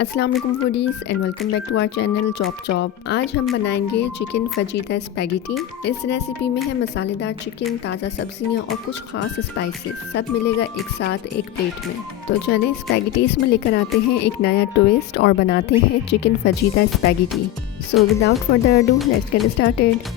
अस्सलाम वालेकुम foodies and welcome back to our channel Chop Chop. आज हम बनाएंगे चिकन फजीता स्पैगेटी। इस रेसिपी में है मसालेदार चिकन, ताज़ा सब्जियां और कुछ खास स्पाइसेस, सब मिलेगा एक साथ एक प्लेट में। तो चलें स्पैगेटी इसमें लेकर आते हैं एक नया ट्विस्ट और बनाते हैं chicken fajita spaghetti. So without further ado let's get started.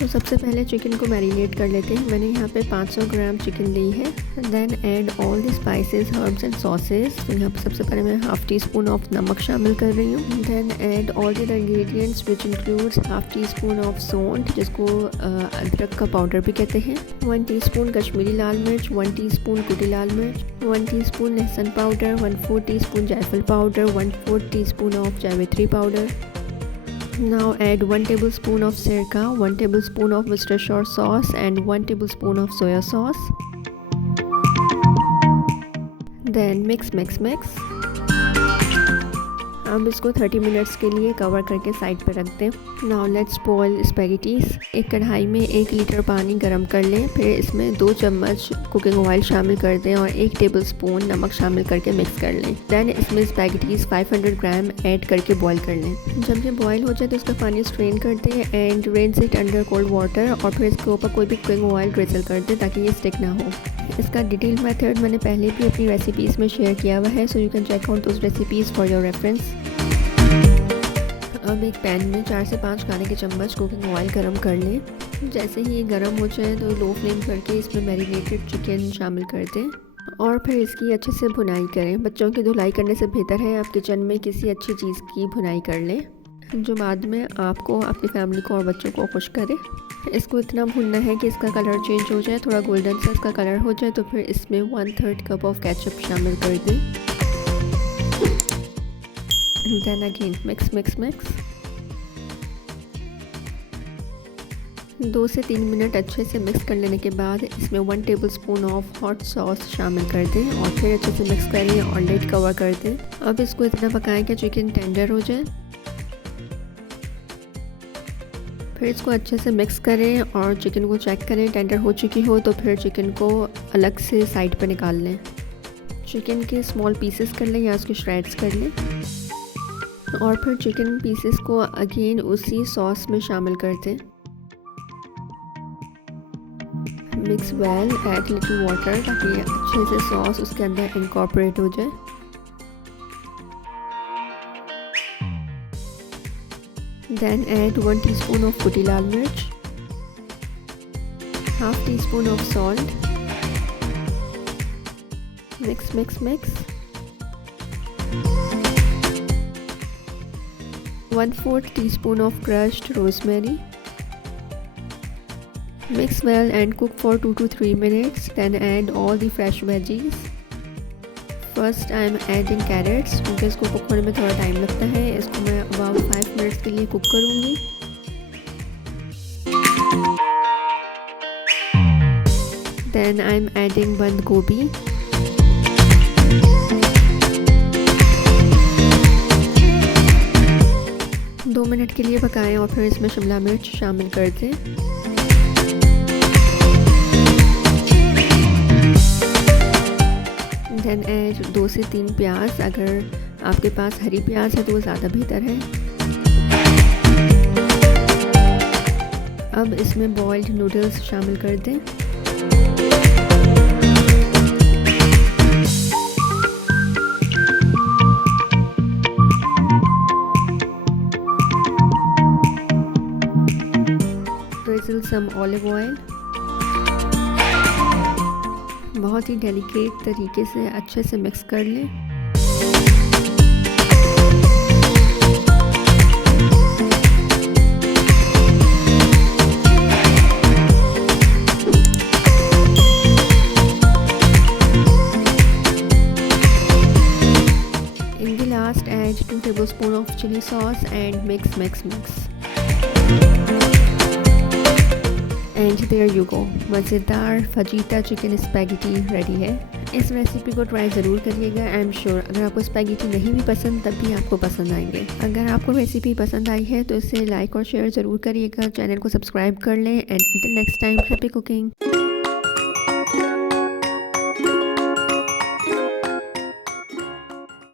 तो सबसे पहले चिकन को मैरिनेट कर लेते हैं। मैंने यहाँ पे 500 ग्राम चिकन ली है। Then add all the spices, herbs and sauces. तो यहाँ पे सबसे पहले मैं हाफ़ टी स्पून ऑफ नमक शामिल कर रही हूँ। Then add all the ingredients which includes half teaspoon of saunth, जिसको अदरक का पाउडर भी कहते हैं, 1 टीस्पून कश्मीरी लाल मिर्च, 1 टीस्पून कुटी लाल मिर्च, 1 टीस्पून लहसुन पाउडर, 1/4 टीस्पून जायफल पाउडर, 1/4 टीस्पून ऑफ जावित्री powder. Now add 1 tablespoon of sirka, 1 tablespoon of Worcestershire sauce and 1 tablespoon of soya sauce. Then mix. अब इसको 30 मिनट्स के लिए कवर करके साइड पर रख दें। Now let's boil spaghettis. एक कढ़ाई में 1 लीटर पानी गरम कर लें, फिर इसमें 2 चम्मच कुकिंग ऑयल शामिल कर दें और 1 टेबलस्पून नमक शामिल करके मिक्स कर लें। दैन इसमें स्पैगेटीज़ 500 ग्राम ऐड करके बॉयल कर लें। जब ये बॉयल हो जाए तो इसका पानी स्ट्रेन कर दें and rinse it under cold water, और फिर इसके ऊपर कोई भी कुकिंग ऑयल ड्रिजल कर दें ताकि ये स्टिक ना हो। इसका डिटेल मेथड मैंने पहले भी अपनी रेसिपीज़ में शेयर किया हुआ है, so you can check out those recipes for your reference. अब एक पैन में 4 से 5 खाने के चम्मच कुकिंग ऑयल गरम कर लें। जैसे ही ये गरम हो जाए तो लो फ्लेम करके इसमें मैरिनेटेड चिकन शामिल कर दें और फिर इसकी अच्छे से भुनाई करें। बच्चों की धुलाई करने से बेहतर है आप किचन में किसी अच्छी चीज़ की भुनाई कर लें जो बाद में आपको, आपकी फैमिली को और बच्चों को खुश करे। इसको इतना भुनना है कि इसका कलर चेंज हो जाए, थोड़ा गोल्डन सा इसका कलर हो जाए, तो फिर इसमें 1/3 कप ऑफ केचप शामिल कर दें। Then again mix. 2 से 3 मिनट अच्छे से मिक्स कर लेने के बाद इसमें 1 टेबलस्पून ऑफ हॉट सॉस शामिल कर दें और फिर अच्छे से मिक्स करें और लिड कवर कर दें। अब इसको इतना पकाएं कि चिकन टेंडर हो जाए। फिर इसको अच्छे से मिक्स करें और चिकन को चेक करें, टेंडर हो चुकी हो तो फिर चिकन को अलग से साइड पर निकाल लें। चिकन के स्मॉल पीसेस कर लें या उसके श्रेड्स कर लें और फिर चिकन पीसेस को अगेन उसी सॉस में शामिल कर दें। Mix well, add little water ताकि अच्छे से सॉस उसके अंदर इनकॉर्पोरेट हो जाए। देन ऐड 1 टीस्पून ऑफ कुटी लाल मिर्च, half tea spoon of salt. Mix. 1/4 teaspoon of crushed rosemary. Mix well and cook for 2 to 3 minutes. Then add all the fresh veggies. First I am adding carrots क्योंकि इसको cook होने में थोड़ा time लगता है। इसको मैं about 5 मिनट्स के लिए कुक करूँगी। Then I am adding बंद गोभी। दो मिनट के लिए पकाएं और फिर इसमें शिमला मिर्च शामिल कर दें। देन ऐड 2 से 3 प्याज, अगर आपके पास हरी प्याज है तो वो ज़्यादा बेहतर है। अब इसमें बॉइल्ड नूडल्स शामिल कर दें। drizzle some olive oil। बहुत ही डेलिकेट तरीके से अच्छे से मिक्स कर लें। In the last add 2 tablespoons of chili sauce and mix। And there you go, मज़ेदार फजीता चिकन स्पैगेटी रेडी है। इस रेसिपी को ट्राई ज़रूर करिएगा। आई एम श्योर अगर आपको स्पैगेटी नहीं भी पसंद तब भी आपको पसंद आएंगे। अगर आपको रेसिपी पसंद आई है तो इसे लाइक और शेयर ज़रूर करिएगा। चैनल को सब्सक्राइब कर लें and until next time, happy cooking.